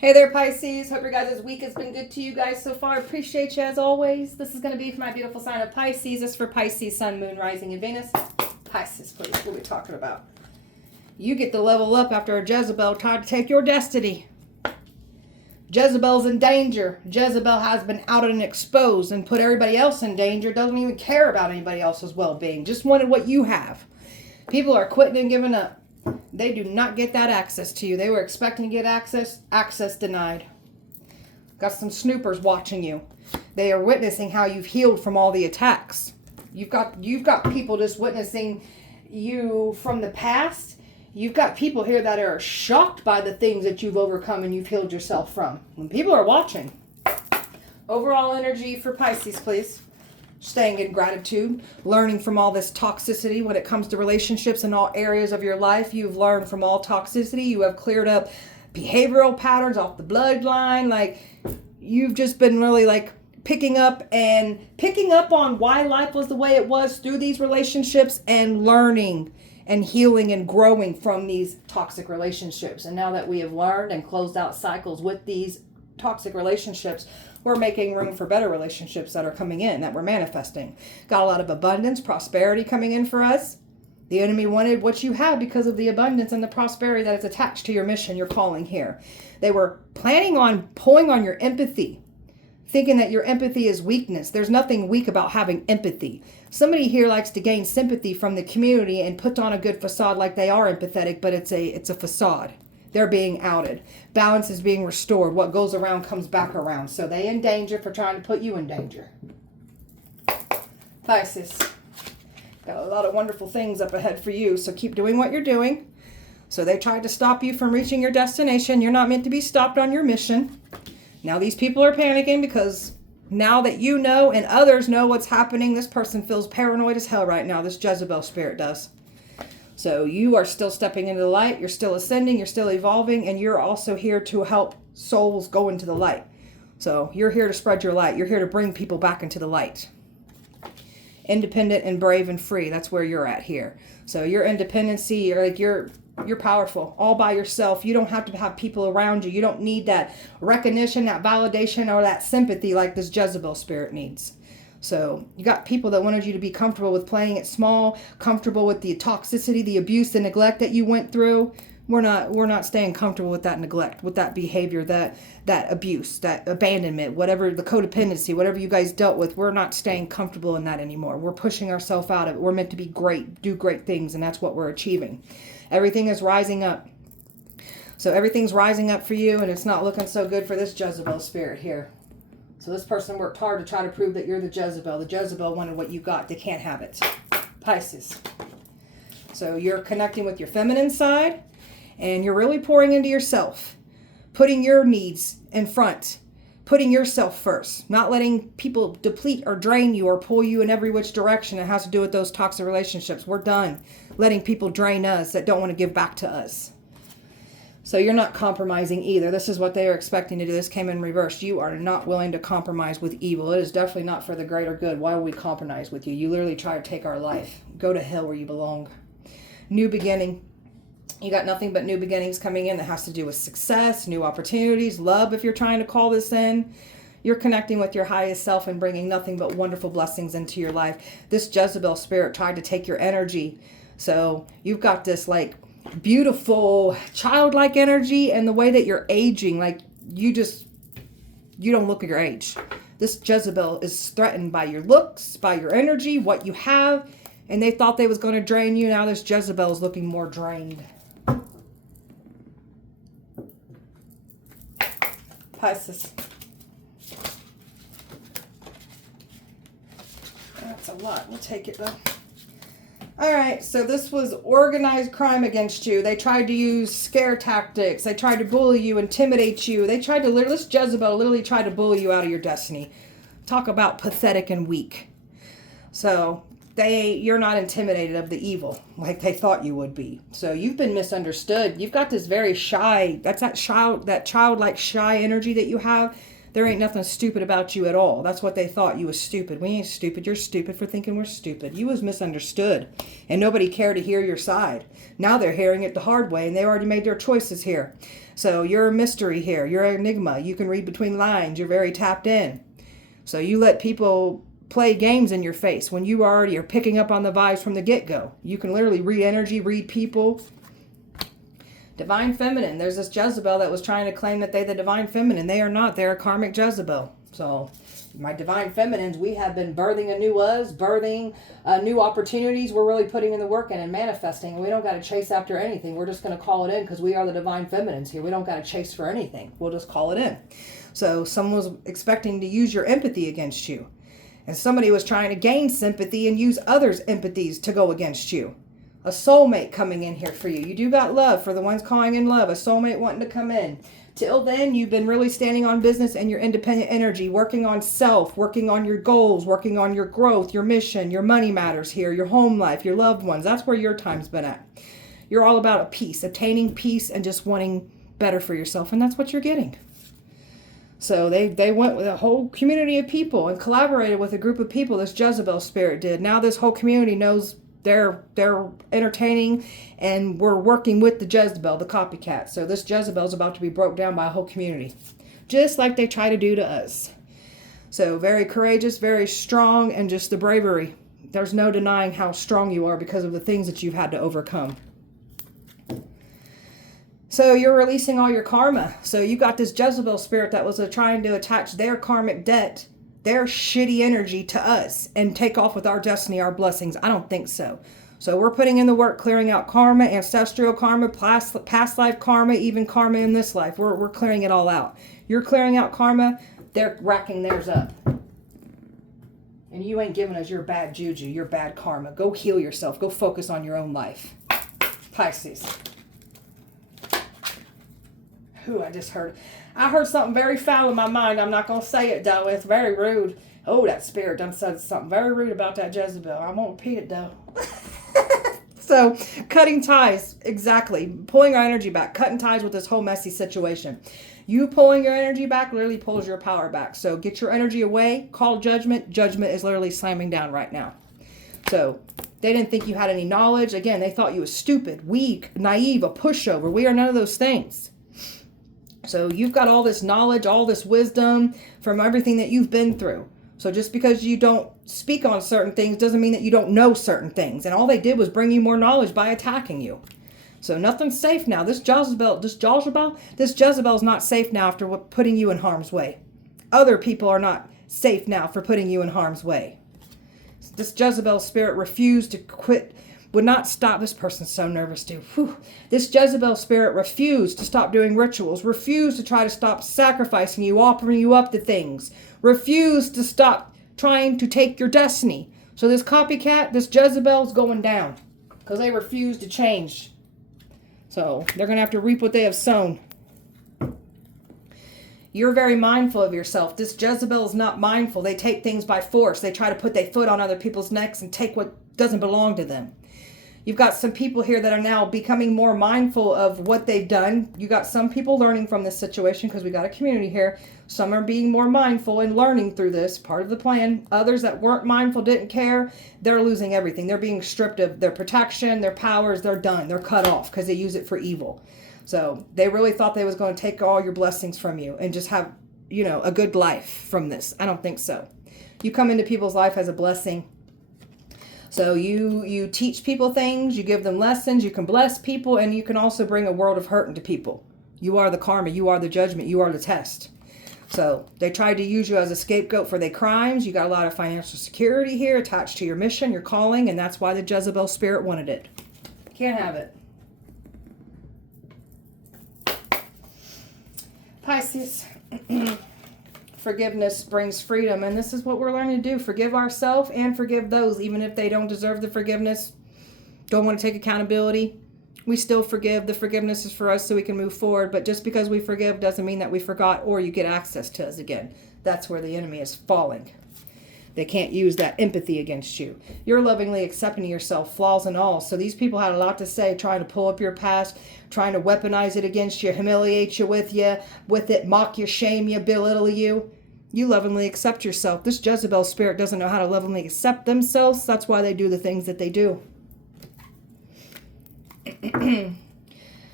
Hey there, Pisces. Hope your guys' week has been good to you guys so far. Appreciate you as always. This is going to be for my beautiful sign of Pisces. This is for Pisces, Sun, Moon, Rising, and Venus. Pisces, please. What are we talking about? You get to level up after a Jezebel tried to take your destiny. Jezebel's in danger. Jezebel has been outed and exposed and put everybody else in danger. Doesn't even care about anybody else's well-being. Just wanted what you have. People are quitting and giving up. They do not get that access to you. They were expecting to get access. Access denied. Got some snoopers watching you. They are witnessing how you've healed from all the attacks. You've got people just witnessing you from the past. You've got people here that are shocked by the things that you've overcome and you've healed yourself from. When people are watching. Overall energy for Pisces, please. Staying in gratitude, learning from all this toxicity when it comes to relationships in all areas of your life. You've learned from all toxicity. You have cleared up behavioral patterns off the bloodline. Like, you've just been really like picking up on why life was the way it was through these relationships and learning and healing and growing from these toxic relationships. And now that we have learned and closed out cycles with these toxic relationships, we're making room for better relationships that are coming in, that we're manifesting. Got a lot of abundance, prosperity coming in for us. The enemy wanted what you have because of the abundance and the prosperity that is attached to your mission, your calling here. They were planning on pulling on your empathy, thinking that your empathy is weakness. There's nothing weak about having empathy. Somebody here likes to gain sympathy from the community and put on a good facade like they are empathetic, but it's a facade. They're being outed. Balance is being restored. What goes around comes back around. So they in danger for trying to put you in danger. Pisces. Got a lot of wonderful things up ahead for you. So keep doing what you're doing. So they tried to stop you from reaching your destination. You're not meant to be stopped on your mission. Now these people are panicking because now that you know and others know what's happening, this person feels paranoid as hell right now. This Jezebel spirit does. So you are still stepping into the light, you're still ascending, you're still evolving, and you're also here to help souls go into the light. So you're here to spread your light. You're here to bring people back into the light. Independent and brave and free. That's where you're at here. So your independency, you're powerful all by yourself. You don't have to have people around you. You don't need that recognition, that validation, or that sympathy like this Jezebel spirit needs. So you got people that wanted you to be comfortable with playing it small, comfortable with the toxicity, the abuse, the neglect that you went through. We're not staying comfortable with that neglect, with that behavior, that abuse, that abandonment, whatever the codependency, whatever you guys dealt with. We're not staying comfortable in that anymore. We're pushing ourselves out of it. We're meant to be great, do great things, and that's what we're achieving. Everything is rising up. So everything's rising up for you, and it's not looking so good for this Jezebel spirit here. So this person worked hard to try to prove that you're the Jezebel. The Jezebel wanted what you got. They can't have it. Pisces. So you're connecting with your feminine side, and you're really pouring into yourself, putting your needs in front, putting yourself first, not letting people deplete or drain you or pull you in every which direction. It has to do with those toxic relationships. We're done letting people drain us that don't want to give back to us. So you're not compromising either. This is what they are expecting to do. This came in reverse. You are not willing to compromise with evil. It is definitely not for the greater good. Why would we compromise with you? You literally try to take our life. Go to hell where you belong. New beginning. You got nothing but new beginnings coming in that has to do with success, new opportunities, love if you're trying to call this in. You're connecting with your highest self and bringing nothing but wonderful blessings into your life. This Jezebel spirit tried to take your energy. So you've got this like beautiful childlike energy, and the way that you're aging, like you don't look at your age. This Jezebel is threatened by your looks, by your energy, what you have, and they thought they was going to drain you. Now this Jezebel is looking more drained. Pisces. That's a lot. We'll take it though. All right, so this was organized crime against you. They tried to use scare tactics. They tried to bully you, intimidate you. They tried to, this Jezebel literally tried to bully you out of your destiny. Talk about pathetic and weak. So you're not intimidated of the evil like they thought you would be. So you've been misunderstood. You've got this very shy, that childlike shy energy that you have There ain't nothing stupid about you at all. That's what they thought. You was stupid. We ain't stupid. You're stupid for thinking we're stupid. You was misunderstood. And nobody cared to hear your side. Now they're hearing it the hard way, and they already made their choices here. So you're a mystery here. You're an enigma. You can read between lines. You're very tapped in. So you let people play games in your face when you already are picking up on the vibes from the get-go. You can literally read energy, read people. Divine Feminine. There's this Jezebel that was trying to claim that they're the Divine Feminine. They are not. They're a karmic Jezebel. So my Divine Feminines, we have been birthing a new us, birthing new opportunities. We're really putting in the work and manifesting. We don't got to chase after anything. We're just going to call it in because we are the Divine Feminines here. We don't got to chase for anything. We'll just call it in. So someone was expecting to use your empathy against you. And somebody was trying to gain sympathy and use others' empathies to go against you. A soulmate coming in here for you. You do got love for the ones calling in love. A soulmate wanting to come in. Till then, you've been really standing on business and your independent energy, working on self, working on your goals, working on your growth, your mission, your money matters here, your home life, your loved ones. That's where your time's been at. You're all about a peace, obtaining peace and just wanting better for yourself. And that's what you're getting. So they went with a whole community of people and collaborated with a group of people. This Jezebel spirit did. Now this whole community knows they're entertaining, and we're working with the Jezebel, the copycat. So this Jezebel is about to be broke down by a whole community, just like they try to do to us. So very courageous, very strong, and just the bravery. There's no denying how strong you are because of the things that you've had to overcome. So you're releasing all your karma. So you got this Jezebel spirit that was trying to attach their karmic debt, their shitty energy to us and take off with our destiny, our blessings. I don't think so. So we're putting in the work, clearing out karma, ancestral karma, past life karma, even karma in this life. We're clearing it all out. You're clearing out karma. They're racking theirs up. And you ain't giving us your bad juju, your bad karma. Go heal yourself. Go focus on your own life. Pisces. Ooh, I heard something very foul in my mind. I'm not going to say it, though. It's very rude. Oh, that spirit done said something very rude about that Jezebel. I won't repeat it, though. So, cutting ties. Exactly. Pulling our energy back. Cutting ties with this whole messy situation. You pulling your energy back literally pulls your power back. So, get your energy away. Call judgment. Judgment is literally slamming down right now. So, they didn't think you had any knowledge. Again, they thought you was stupid, weak, naive, a pushover. We are none of those things. So you've got all this knowledge, all this wisdom from everything that you've been through. So just because you don't speak on certain things doesn't mean that you don't know certain things. And all they did was bring you more knowledge by attacking you. So nothing's safe now. This Jezebel is not safe now after putting you in harm's way. Other people are not safe now for putting you in harm's way. This Jezebel spirit refused to quit. Would not stop. This person's so nervous, dude. Whew. This Jezebel spirit refused to stop doing rituals, refused to try to stop sacrificing you, offering you up to things, refused to stop trying to take your destiny. So this copycat, this Jezebel is going down because they refuse to change. So they're going to have to reap what they have sown. You're very mindful of yourself. This Jezebel is not mindful. They take things by force. They try to put their foot on other people's necks and take what doesn't belong to them. You've got some people here that are now becoming more mindful of what they've done. You got some people learning from this situation because we got a community here. Some are being more mindful and learning through this, part of the plan. Others that weren't mindful, didn't care, they're losing everything. They're being stripped of their protection, their powers, they're done. They're cut off because they use it for evil. So they really thought they was going to take all your blessings from you and just have, a good life from this. I don't think so. You come into people's life as a blessing. So you teach people things, you give them lessons, you can bless people, and you can also bring a world of hurt into people. You are the karma, you are the judgment, you are the test. So they tried to use you as a scapegoat for their crimes. You got a lot of financial security here attached to your mission, your calling, and that's why the Jezebel spirit wanted it. Can't have it. Pisces. Forgiveness brings freedom, and this is what we're learning to do. Forgive ourselves and forgive those, even if they don't deserve the forgiveness, don't want to take accountability. We still forgive. The forgiveness is for us so we can move forward, but just because we forgive doesn't mean that we forgot or you get access to us again. That's where the enemy is falling. They can't use that empathy against you. You're lovingly accepting yourself, flaws and all. So these people had a lot to say, trying to pull up your past, trying to weaponize it against you, humiliate you with it, mock you, shame you, belittle you. You lovingly accept yourself. This Jezebel spirit doesn't know how to lovingly accept themselves. That's why they do the things that they do.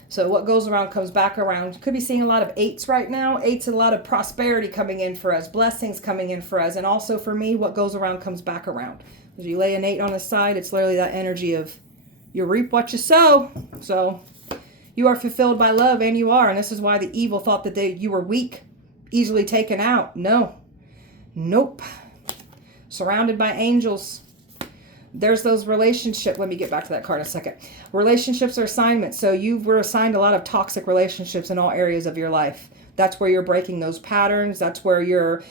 So what goes around comes back around. Could be seeing a lot of 8s right now. 8s, a lot of prosperity coming in for us, blessings coming in for us. And also for me, what goes around comes back around. As you lay an 8 on the side, it's literally that energy of you reap what you sow. So you are fulfilled by love, and you are. And this is why the evil thought that you were weak, easily taken out. No. Nope. Surrounded by angels. There's those relationships. Let me get back to that card in a second. Relationships are assignments. So you were assigned a lot of toxic relationships in all areas of your life. That's where you're breaking those patterns. That's where you're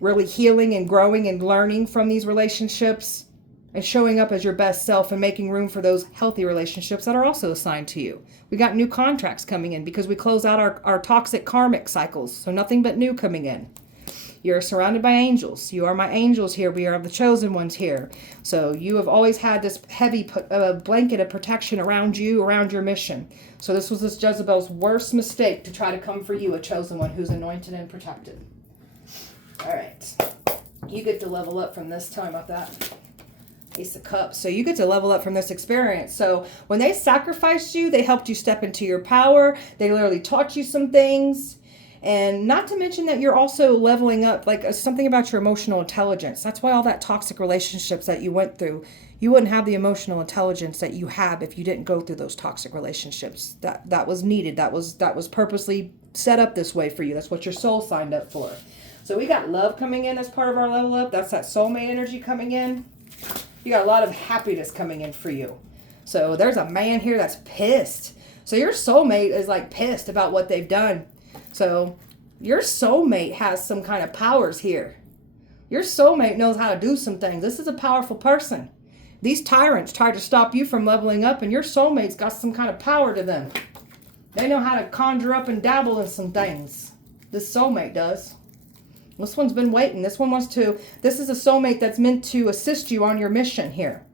really healing and growing and learning from these relationships and showing up as your best self and making room for those healthy relationships that are also assigned to you. We got new contracts coming in because we close out our toxic karmic cycles. So nothing but new coming in. You're surrounded by angels. You are my angels here. We are the chosen ones here. So you have always had this heavy blanket of protection around you, around your mission. So this was this Jezebel's worst mistake, to try to come for you, a chosen one who's anointed and protected. All right. You get to level up from this time with that Ace of Cups. So you get to level up from this experience. So when they sacrificed you, they helped you step into your power. They literally taught you some things. And not to mention that you're also leveling up, like something about your emotional intelligence. That's why all that toxic relationships that you went through, you wouldn't have the emotional intelligence that you have if you didn't go through those toxic relationships. That was needed. That was purposely set up this way for you. That's what your soul signed up for. So we got love coming in as part of our level up. That's that soulmate energy coming in. You got a lot of happiness coming in for you. So there's a man here that's pissed. So your soulmate is like pissed about what they've done. So your soulmate has some kind of powers here. Your soulmate knows how to do some things. This is a powerful person. These tyrants tried to stop you from leveling up, and your soulmate's got some kind of power to them. They know how to conjure up and dabble in some things. This soulmate does. This one's been waiting. This is a soulmate that's meant to assist you on your mission here.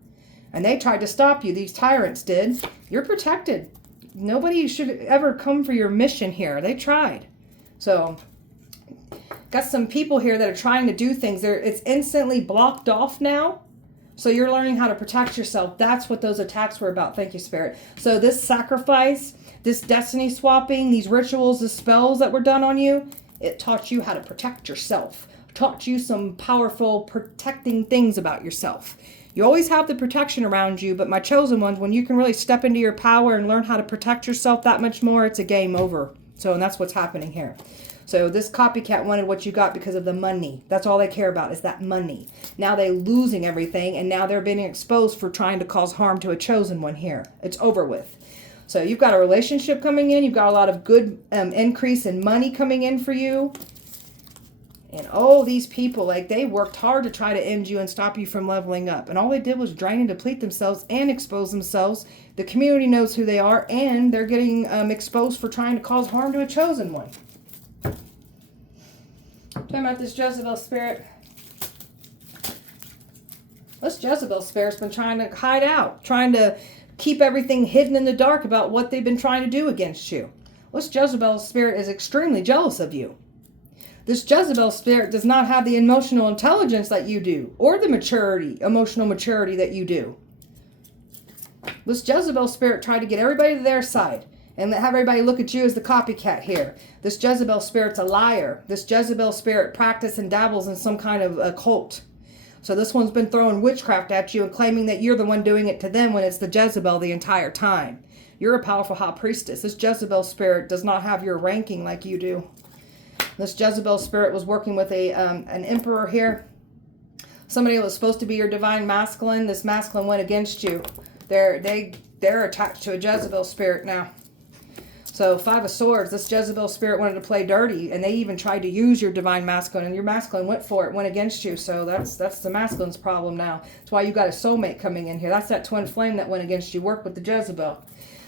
And they tried to stop you. These tyrants did. You're protected. Nobody should ever come for your mission here. They tried. So, got some people here that are trying to do things. It's instantly blocked off now. So you're learning how to protect yourself. That's what those attacks were about. Thank you, Spirit. So this sacrifice, this destiny swapping, these rituals, the spells that were done on you, it taught you how to protect yourself. Taught you some powerful protecting things about yourself. You always have the protection around you, but my chosen ones, when you can really step into your power and learn how to protect yourself that much more, it's a game over. So, and that's what's happening here. So this copycat wanted what you got because of the money. That's all they care about, is that money. Now they're losing everything, and now they're being exposed for trying to cause harm to a chosen one here. It's over with. So you've got a relationship coming in. You've got a lot of good increase in money coming in for you. And all these people, like, they worked hard to try to end you and stop you from leveling up. And all they did was drain and deplete themselves and expose themselves. The community knows who they are, and they're getting exposed for trying to cause harm to a chosen one. Talking about this Jezebel spirit. This Jezebel spirit's been trying to hide out, trying to keep everything hidden in the dark about what they've been trying to do against you. This Jezebel spirit is extremely jealous of you. This Jezebel spirit does not have the emotional intelligence that you do, or the emotional maturity that you do. This Jezebel spirit tried to get everybody to their side and have everybody look at you as the copycat here. This Jezebel spirit's a liar. This Jezebel spirit practices and dabbles in some kind of occult. So this one's been throwing witchcraft at you and claiming that you're the one doing it to them when it's the Jezebel the entire time. You're a powerful high priestess. This Jezebel spirit does not have your ranking like you do. This Jezebel spirit was working with an emperor here. Somebody that was supposed to be your divine masculine. This masculine went against you. They're attached to a Jezebel spirit now. So 5 of Swords, this Jezebel spirit wanted to play dirty, and they even tried to use your divine masculine, and your masculine went for it, went against you. So that's the masculine's problem now. That's why you got a soulmate coming in here. That's that twin flame that went against you. Work with the Jezebel.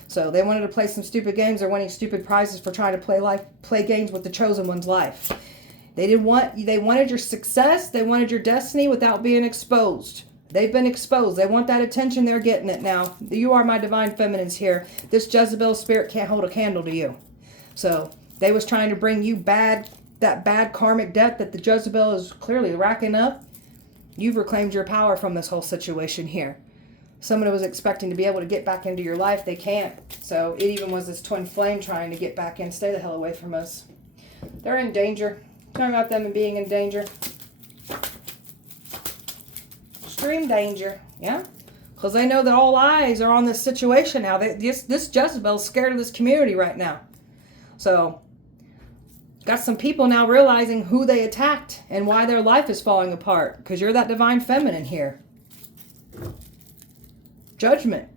So they wanted to play some stupid games. They're winning stupid prizes for trying to play games with the chosen one's life. They wanted your success. They wanted your destiny without being exposed. They've been exposed. They want that attention. They're getting it now. You are my divine feminines here. This Jezebel spirit can't hold a candle to you. So they was trying to bring you that bad karmic debt that the Jezebel is clearly racking up. You've reclaimed your power from this whole situation here. Someone who was expecting to be able to get back into your life, they can't. So it even was this twin flame trying to get back in. Stay the hell away from us. They're in danger. Talking about them and being in danger. Extreme danger. Yeah? Because they know that all eyes are on this situation now. This Jezebel's scared of this community right now. So, got some people now realizing who they attacked and why their life is falling apart. Because you're that divine feminine here. Judgment.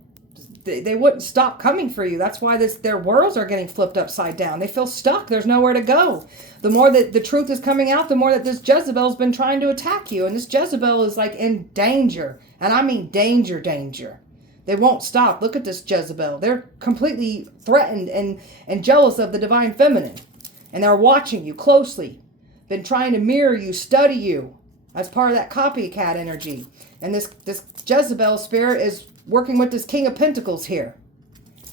They wouldn't stop coming for you. That's why their worlds are getting flipped upside down. They feel stuck. There's nowhere to go. The more that the truth is coming out, the more that this Jezebel's been trying to attack you. And this Jezebel is like in danger. And I mean danger, danger. They won't stop. Look at this Jezebel. They're completely threatened and jealous of the divine feminine. And they're watching you closely. Been trying to mirror you, study you. That's part of that copycat energy. And this Jezebel spirit is working with this King of Pentacles here.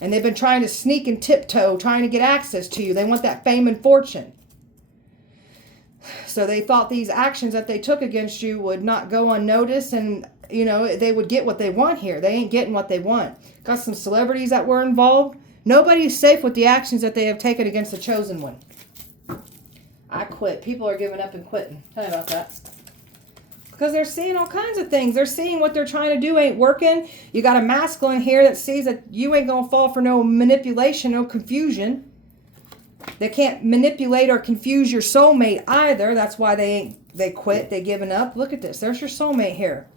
And they've been trying to sneak and tiptoe, trying to get access to you. They want that fame and fortune. So they thought these actions that they took against you would not go unnoticed, and, you know, they would get what they want here. They ain't getting what they want. Got some celebrities that were involved. Nobody's safe with the actions that they have taken against the chosen one. I quit. People are giving up and quitting. Tell me about that. Because they're seeing all kinds of things. They're seeing what they're trying to do ain't working. You got a masculine here that sees that you ain't going to fall for no manipulation, no confusion. They can't manipulate or confuse your soulmate either. That's why they quit. They given up. Look at this. There's your soulmate here.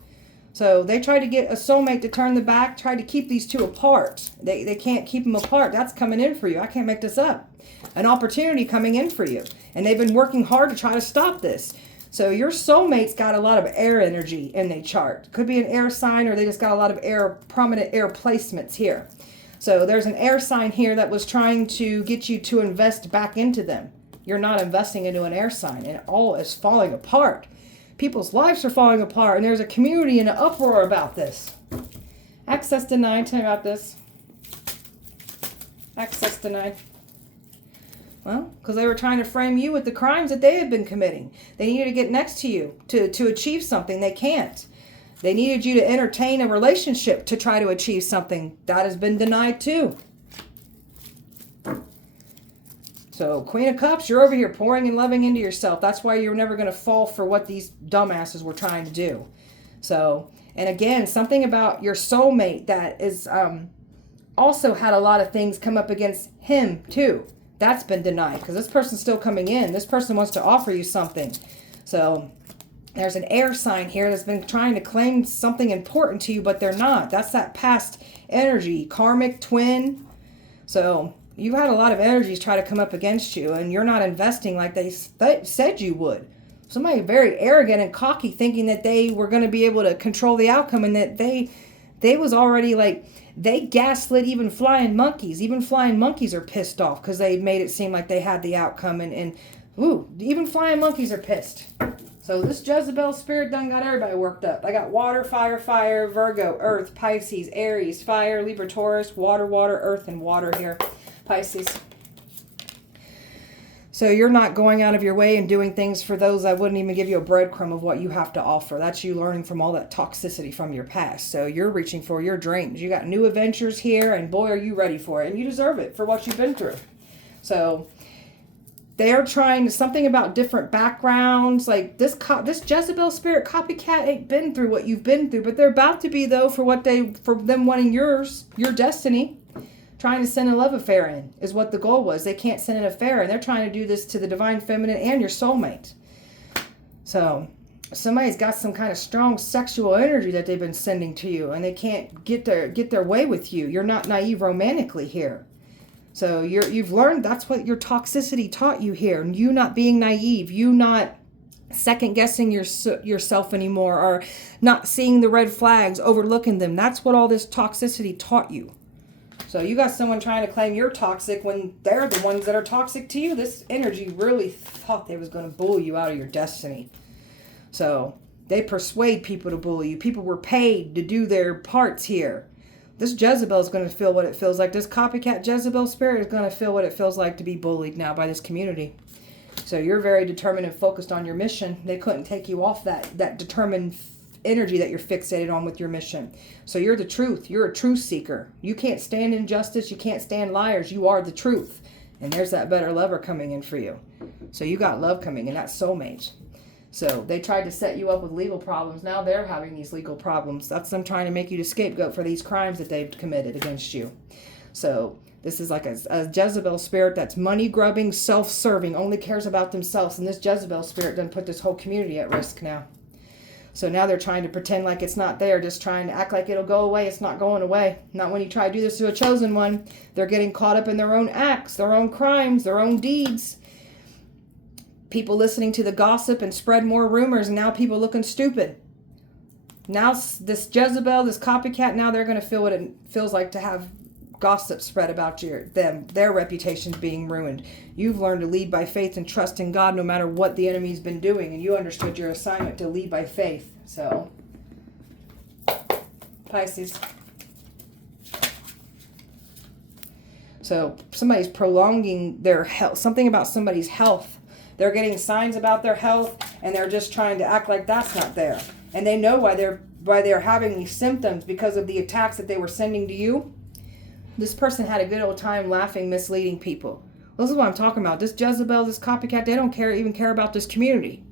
So they tried to get a soulmate to turn the back, tried to keep these two apart. They can't keep them apart. That's coming in for you. I can't make this up. An opportunity coming in for you. And they've been working hard to try to stop this. So your soulmate's got a lot of air energy in their chart. Could be an air sign, or they just got a lot of prominent air placements here. So there's an air sign here that was trying to get you to invest back into them. You're not investing into an air sign, and it all is falling apart. People's lives are falling apart, and there's a community in an uproar about this. Access denied. Tell me about this. Access denied. Well, because they were trying to frame you with the crimes that they had been committing. They needed to get next to you to achieve something. They can't. They needed you to entertain a relationship to try to achieve something. That has been denied too. So, Queen of Cups, you're over here pouring and loving into yourself. That's why you're never going to fall for what these dumbasses were trying to do. So, and again, something about your soulmate that is also had a lot of things come up against him too. That's been denied because this person's still coming in. This person wants to offer you something. So there's an air sign here that's been trying to claim something important to you, but they're not. That's that past energy, karmic twin. So you've had a lot of energies try to come up against you, and you're not investing like they said you would. Somebody very arrogant and cocky, thinking that they were going to be able to control the outcome, and that they was already like... They gaslit even flying monkeys. Even flying monkeys are pissed off because they made it seem like they had the outcome. And even flying monkeys are pissed. So this Jezebel spirit done got everybody worked up. I got water, fire, Virgo, earth, Pisces, Aries, fire, Libra, Taurus, water, earth, and water here. Pisces. So you're not going out of your way and doing things for those that wouldn't even give you a breadcrumb of what you have to offer. That's you learning from all that toxicity from your past. So you're reaching for your dreams. You got new adventures here, and boy, are you ready for it. And you deserve it for what you've been through. So they're trying to, something about different backgrounds. Like this Jezebel spirit copycat ain't been through what you've been through, but they're about to be, though, for them wanting your destiny. Trying to send a love affair in is what the goal was. They can't send an affair, and they're trying to do this to the divine feminine and your soulmate. So somebody's got some kind of strong sexual energy that they've been sending to you, and they can't get their way with you. You're not naive romantically here. So you've learned that's what your toxicity taught you here. And you not being naive, you not second guessing yourself anymore, or not seeing the red flags, overlooking them. That's what all this toxicity taught you. So you got someone trying to claim you're toxic when they're the ones that are toxic to you. This energy really thought they was going to bully you out of your destiny. So they persuade people to bully you. People were paid to do their parts here. This Jezebel is going to feel what it feels like. This copycat Jezebel spirit is going to feel what it feels like to be bullied now by this community. So you're very determined and focused on your mission. They couldn't take you off that determined energy that you're fixated on with your mission. So you're the truth. You're a truth seeker. You can't stand injustice. You can't stand liars. You are the truth. And there's that better lover coming in for you. So you got love coming in. That's soulmate. So they tried to set you up with legal problems. Now they're having these legal problems. That's them trying to make you the scapegoat for these crimes that they've committed against you. So this is like a Jezebel spirit that's money-grubbing, self-serving, only cares about themselves. And this Jezebel spirit done put this whole community at risk now. So now they're trying to pretend like it's not there, just trying to act like it'll go away. It's not going away. Not when you try to do this to a chosen one. They're getting caught up in their own acts, their own crimes, their own deeds. People listening to the gossip and spread more rumors, and now people looking stupid. Now this Jezebel, this copycat, now they're going to feel what it feels like to have gossip spread about their reputations being ruined. You've learned to lead by faith and trust in God no matter what the enemy's been doing, and you understood your assignment to lead by faith. So, Pisces. So somebody's prolonging their health, something about somebody's health. They're getting signs about their health, and they're just trying to act like that's not there. And they know why they're having these symptoms, because of the attacks that they were sending to you. This person had a good old time laughing, misleading people. This is what I'm talking about. This Jezebel, this copycat, they don't even care about this community.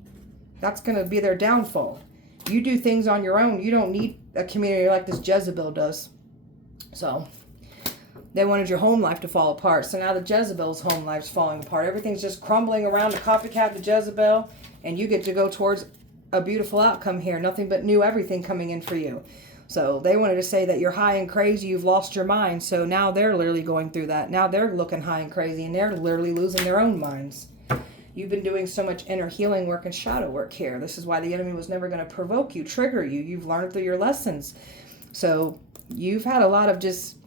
That's going to be their downfall. You do things on your own. You don't need a community like this Jezebel does. So they wanted your home life to fall apart. So now the Jezebel's home life's falling apart. Everything's just crumbling around the copycat, the Jezebel, and you get to go towards a beautiful outcome here. Nothing but new everything coming in for you. So they wanted to say that you're high and crazy, you've lost your mind. So now they're literally going through that. Now they're looking high and crazy, and they're literally losing their own minds. You've been doing so much inner healing work and shadow work here. This is why the enemy was never going to provoke you, trigger you. You've learned through your lessons. So you've had a lot of just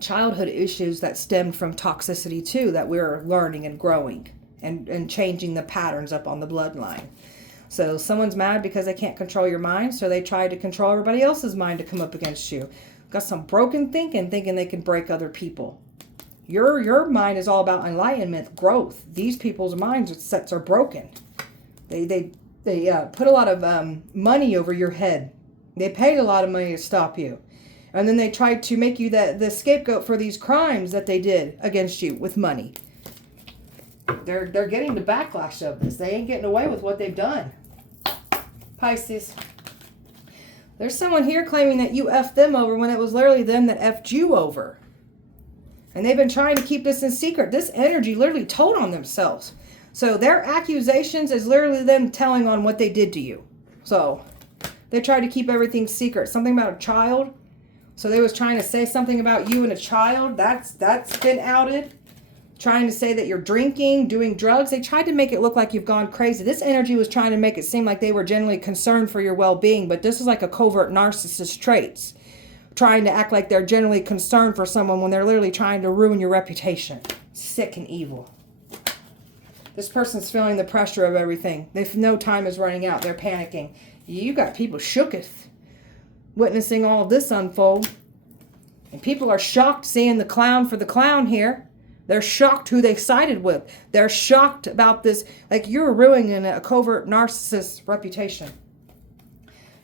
childhood issues that stemmed from toxicity too, that we're learning and growing and changing the patterns up on the bloodline. So someone's mad because they can't control your mind, so they try to control everybody else's mind to come up against you. Got some broken thinking they can break other people. Your mind is all about enlightenment, growth. These people's mindsets are broken. They put a lot of money over your head. They paid a lot of money to stop you. And then they tried to make you the scapegoat for these crimes that they did against you with money. They're getting the backlash of this. They ain't getting away with what they've done. Pisces. There's someone here claiming that you effed them over when it was literally them that effed you over. And they've been trying to keep this in secret. This energy literally told on themselves. So their accusations is literally them telling on what they did to you. So they tried to keep everything secret. Something about a child. So they was trying to say something about you and a child. That's been outed. Trying to say that you're drinking, doing drugs. They tried to make it look like you've gone crazy. This energy was trying to make it seem like they were genuinely concerned for your well-being, but this is like a covert narcissist traits. Trying to act like they're genuinely concerned for someone when they're literally trying to ruin your reputation. Sick and evil. This person's feeling the pressure of everything. They know time is running out. They're panicking. You got people shooketh witnessing all of this unfold. And people are shocked seeing the clown for the clown here. They're shocked who they sided with. They're shocked about this. Like you're ruining a covert narcissist reputation.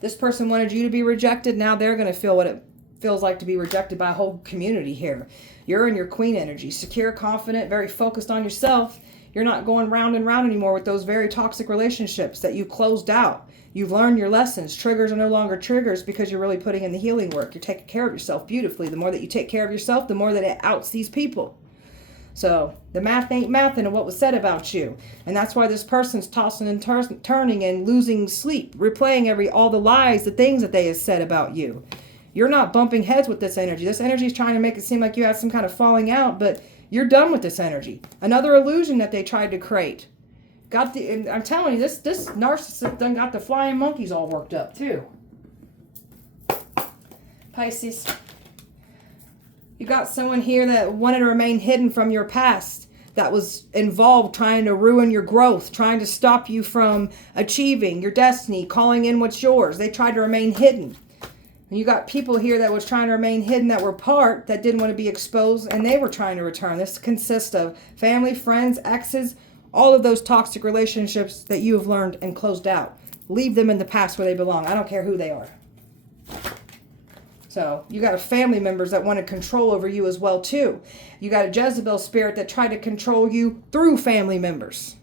This person wanted you to be rejected. Now they're going to feel what it feels like to be rejected by a whole community here. You're in your queen energy. Secure, confident, very focused on yourself. You're not going round and round anymore with those very toxic relationships that you closed out. You've learned your lessons. Triggers are no longer triggers because you're really putting in the healing work. You're taking care of yourself beautifully. The more that you take care of yourself, the more that it outs these people. So the math ain't mathing of what was said about you. And that's why this person's tossing and turning and losing sleep, replaying all the lies, the things that they have said about you. You're not bumping heads with this energy. This energy is trying to make it seem like you had some kind of falling out, but you're done with this energy. Another illusion that they tried to create. And I'm telling you, this narcissist done got the flying monkeys all worked up too. Pisces. You got someone here that wanted to remain hidden from your past, that was involved trying to ruin your growth, trying to stop you from achieving your destiny, calling in what's yours. They tried to remain hidden. And you got people here that was trying to remain hidden that were part, that didn't want to be exposed, and they were trying to return. This consists of family, friends, exes, all of those toxic relationships that you have learned and closed out. Leave them in the past where they belong. I don't care who they are. So you got family members that wanted control over you as well too. You got a Jezebel spirit that tried to control you through family members.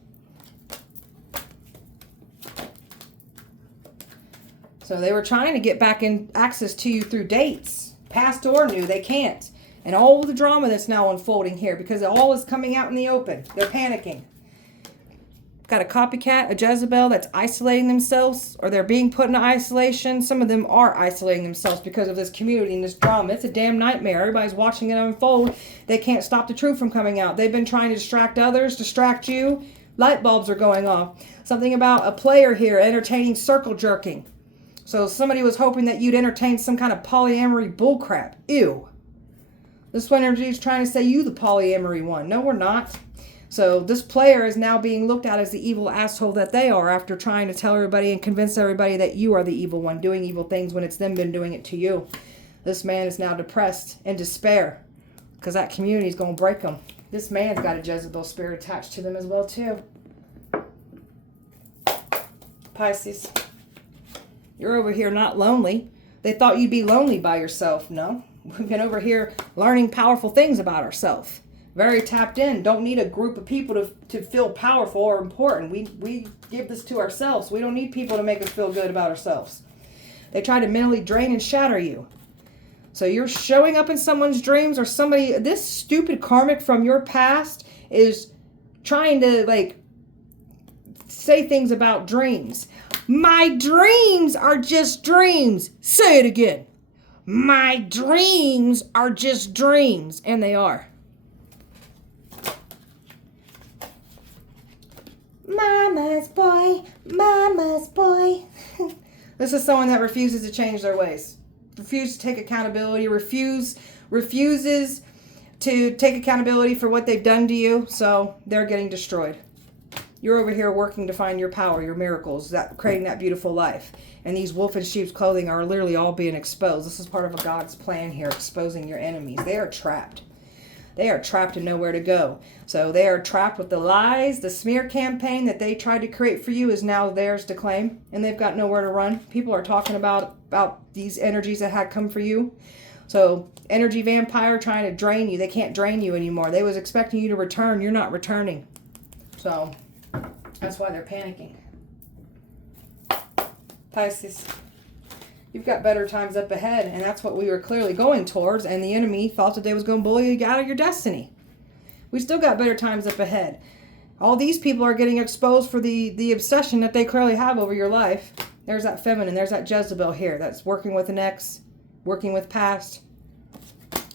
So they were trying to get back in access to you through dates, past or new. They can't. And all the drama that's now unfolding here, because it all is coming out in the open. They're panicking. Got a copycat, a Jezebel that's isolating themselves, or they're being put into isolation. Some of them are isolating themselves because of this community and this drama. It's a damn nightmare. Everybody's watching it unfold. They can't stop the truth from coming out. They've been trying to distract others, distract you. Light bulbs are going off. Something about a player here entertaining circle jerking. So somebody was hoping that you'd entertain some kind of polyamory bullcrap. Ew. This one energy is trying to say you the polyamory one. No, we're not. So this player is now being looked at as the evil asshole that they are, after trying to tell everybody and convince everybody that you are the evil one, doing evil things when it's them been doing it to you. This man is now depressed and despair because that community is going to break them. This man's got a Jezebel spirit attached to them as well too. Pisces, you're over here not lonely. They thought you'd be lonely by yourself. No, we've been over here learning powerful things about ourselves. Very tapped in. Don't need a group of people to feel powerful or important. We give this to ourselves. We don't need people to make us feel good about ourselves. They try to mentally drain and shatter you. So you're showing up in someone's dreams, or somebody, this stupid karmic from your past is trying to say things about dreams. My dreams are just dreams. Say it again. My dreams are just dreams. And they are. Mama's boy, mama's boy. This is someone that refuses to change their ways. Refuses to take accountability. Refuses to take accountability for what they've done to you. So they're getting destroyed. You're over here working to find your power, your miracles, creating that beautiful life. And these wolf in sheep's clothing are literally all being exposed. This is part of a God's plan here, exposing your enemies. They are trapped. They are trapped and nowhere to go. So they are trapped with the lies. The smear campaign that they tried to create for you is now theirs to claim. And they've got nowhere to run. People are talking about these energies that had come for you. So energy vampire trying to drain you. They can't drain you anymore. They was expecting you to return. You're not returning. So that's why they're panicking. Pisces, you've got better times up ahead, and that's what we were clearly going towards, and the enemy thought that they was going to bully you out of your destiny. We still got better times up ahead. All these people are getting exposed for the obsession that they clearly have over your life. There's that feminine, there's that Jezebel here that's working with an ex, working with past.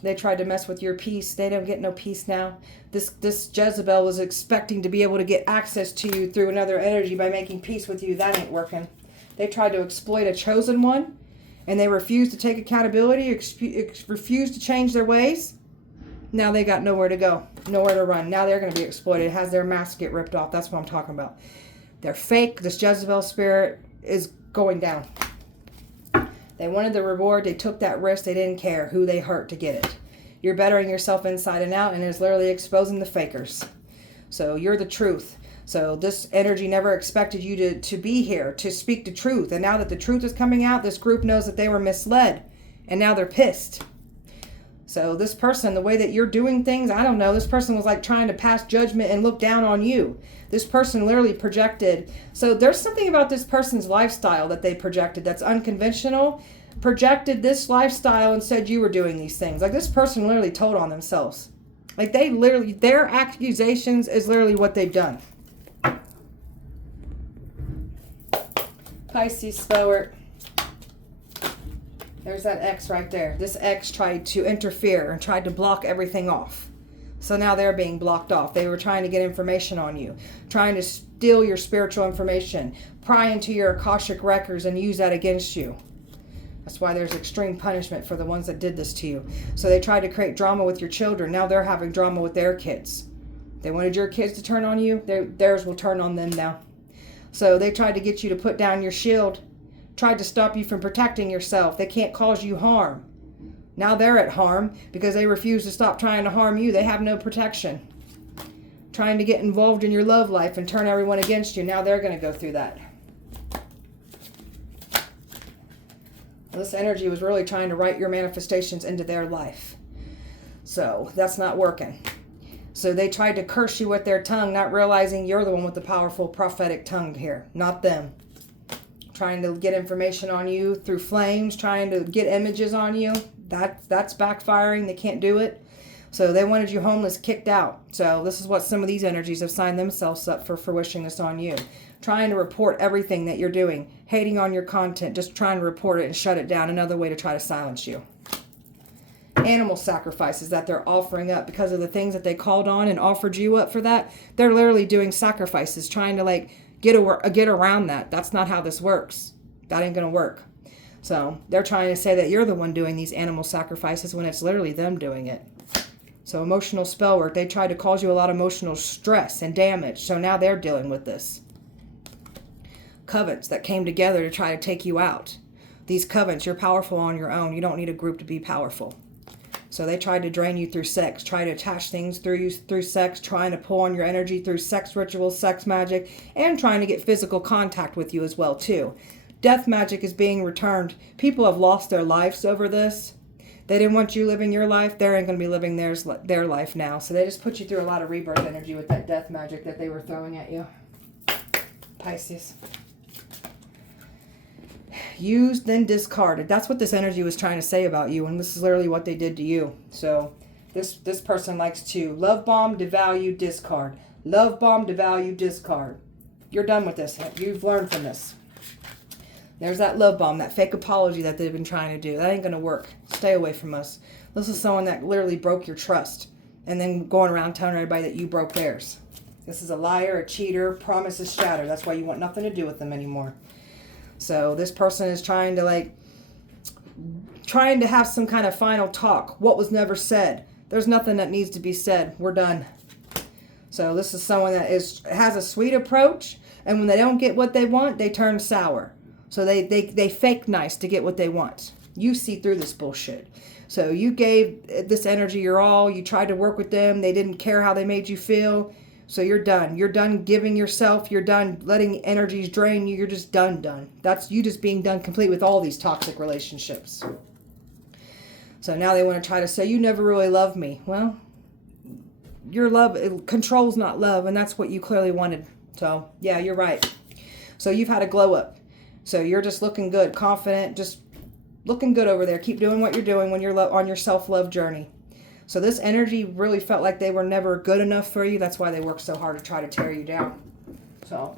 They tried to mess with your peace. They don't get no peace now. This Jezebel was expecting to be able to get access to you through another energy by making peace with you. That ain't working. They tried to exploit a chosen one, and they refused to take accountability, refused to change their ways. Now they got nowhere to go, nowhere to run. Now they're going to be exploited. It has their mask get ripped off. That's what I'm talking about. They're fake. This Jezebel spirit is going down. They wanted the reward. They took that risk. They didn't care who they hurt to get it. You're bettering yourself inside and out, and it's literally exposing the fakers. So you're the truth. So this energy never expected you to be here, to speak the truth. And now that the truth is coming out, this group knows that they were misled. And now they're pissed. So this person, the way that you're doing things, I don't know. This person was like trying to pass judgment and look down on you. This person literally projected. So there's something about this person's lifestyle that they projected that's unconventional. Projected this lifestyle and said you were doing these things. Like this person literally told on themselves. Like their accusations is literally what they've done. Pisces forward. There's that X right there. This X tried to interfere and tried to block everything off. So now they're being blocked off. They were trying to get information on you, trying to steal your spiritual information, pry into your Akashic records and use that against you. That's why there's extreme punishment for the ones that did this to you. So they tried to create drama with your children. Now they're having drama with their kids. They wanted your kids to turn on you. Theirs will turn on them now. So they tried to get you to put down your shield. Tried to stop you from protecting yourself. They can't cause you harm. Now they're at harm because they refuse to stop trying to harm you. They have no protection. Trying to get involved in your love life and turn everyone against you. Now they're going to go through that. This energy was really trying to write your manifestations into their life. So that's not working. So they tried to curse you with their tongue, not realizing you're the one with the powerful prophetic tongue here, not them. Trying to get information on you through flames, trying to get images on you. That's backfiring. They can't do it. So they wanted you homeless, kicked out. So this is what some of these energies have signed themselves up for wishing this on you. Trying to report everything that you're doing. Hating on your content. Just trying to report it and shut it down. Another way to try to silence you. Animal sacrifices that they're offering up because of the things that they called on and offered you up for that. They're literally doing sacrifices. Trying to get around that. That's not how this works. That ain't going to work. So they're trying to say that you're the one doing these animal sacrifices when it's literally them doing it. So emotional spell work. They tried to cause you a lot of emotional stress and damage. So now they're dealing with this. Covens that came together to try to take you out. These covens, you're powerful on your own. You don't need a group to be powerful. So they tried to drain you through sex, try to attach things through sex, trying to pull on your energy through sex rituals, sex magic, and trying to get physical contact with you as well too. Death magic is being returned. People have lost their lives over this. They didn't want you living your life. They ain't going to be living their life now. So they just put you through a lot of rebirth energy with that death magic that they were throwing at you. Pisces. Used, then discarded. That's what this energy was trying to say about you. And this is literally what they did to you. So this person likes to love bomb, devalue, discard. Love bomb, devalue, discard. You're done with this. You've learned from this. There's that love bomb, that fake apology that they've been trying to do. That ain't going to work. Stay away from us. This is someone that literally broke your trust and then going around telling everybody that you broke theirs. This is a liar, a cheater, promises shattered. That's why you want nothing to do with them anymore. So this person is trying to have some kind of final talk. What was never said. There's nothing that needs to be said. We're done. So this is someone that has a sweet approach, and when they don't get what they want, they turn sour. So they fake nice to get what they want. You see through this bullshit. So you gave this energy your all. You tried to work with them. They didn't care how they made you feel. So you're done. You're done giving yourself. You're done letting energies drain you. You're just done. That's you just being done complete with all these toxic relationships. So now they want to try to say, you never really loved me. Well, your love controls not love, and that's what you clearly wanted. So yeah, you're right. So you've had a glow up. So you're just looking good, confident, just looking good over there. Keep doing what you're doing when you're on your self-love journey. So this energy really felt like they were never good enough for you. That's why they worked so hard to try to tear you down. So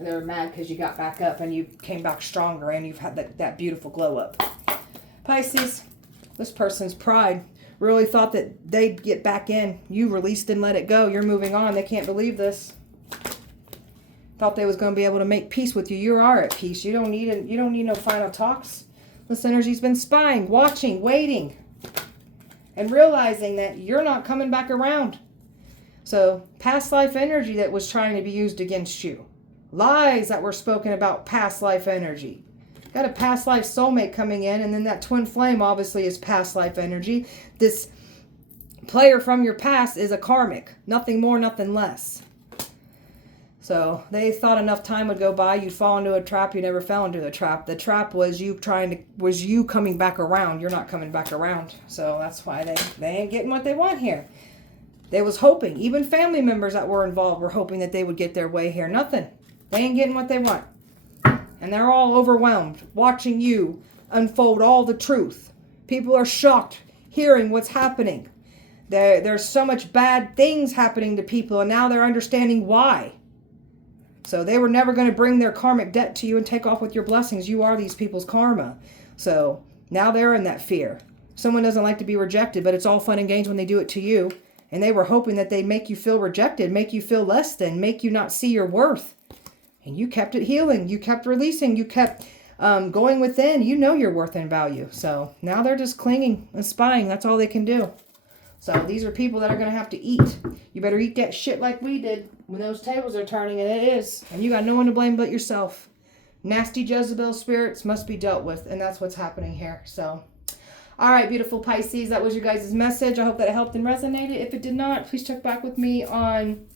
they're mad because you got back up and you came back stronger and you've had that beautiful glow up. Pisces, this person's pride really thought that they'd get back in. You released and let it go. You're moving on. They can't believe this. Thought they was going to be able to make peace with you. You are at peace. You don't need no final talks. This energy's been spying, watching, waiting, and realizing that you're not coming back around. So past life energy that was trying to be used against you. Lies that were spoken about past life energy. Got a past life soulmate coming in, and then that twin flame obviously is past life energy. This player from your past is a karmic. Nothing more, nothing less. So they thought enough time would go by, you'd fall into a trap. You never fell into the trap. The trap was you coming back around. You're not coming back around. So that's why they ain't getting what they want here. They was hoping. Even family members that were involved were hoping that they would get their way here. Nothing. They ain't getting what they want. And they're all overwhelmed, watching you unfold all the truth. People are shocked hearing what's happening. There's so much bad things happening to people, and now they're understanding why. So they were never going to bring their karmic debt to you and take off with your blessings. You are these people's karma. So now they're in that fear. Someone doesn't like to be rejected, but it's all fun and games when they do it to you. And they were hoping that they'd make you feel rejected, make you feel less than, make you not see your worth. And you kept it healing. You kept releasing. You kept going within, you know your worth and value. So now they're just clinging and spying. That's all they can do. So these are people that are going to have to eat. You better eat that shit like we did when those tables are turning, and it is. And you got no one to blame but yourself. Nasty Jezebel spirits must be dealt with, and that's what's happening here. So, all right, beautiful Pisces, that was your guys' message. I hope that it helped and resonated. If it did not, please check back with me on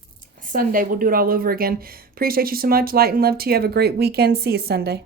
Sunday. We'll do it all over again. Appreciate you so much. Light and love to you. Have a great weekend. See you Sunday.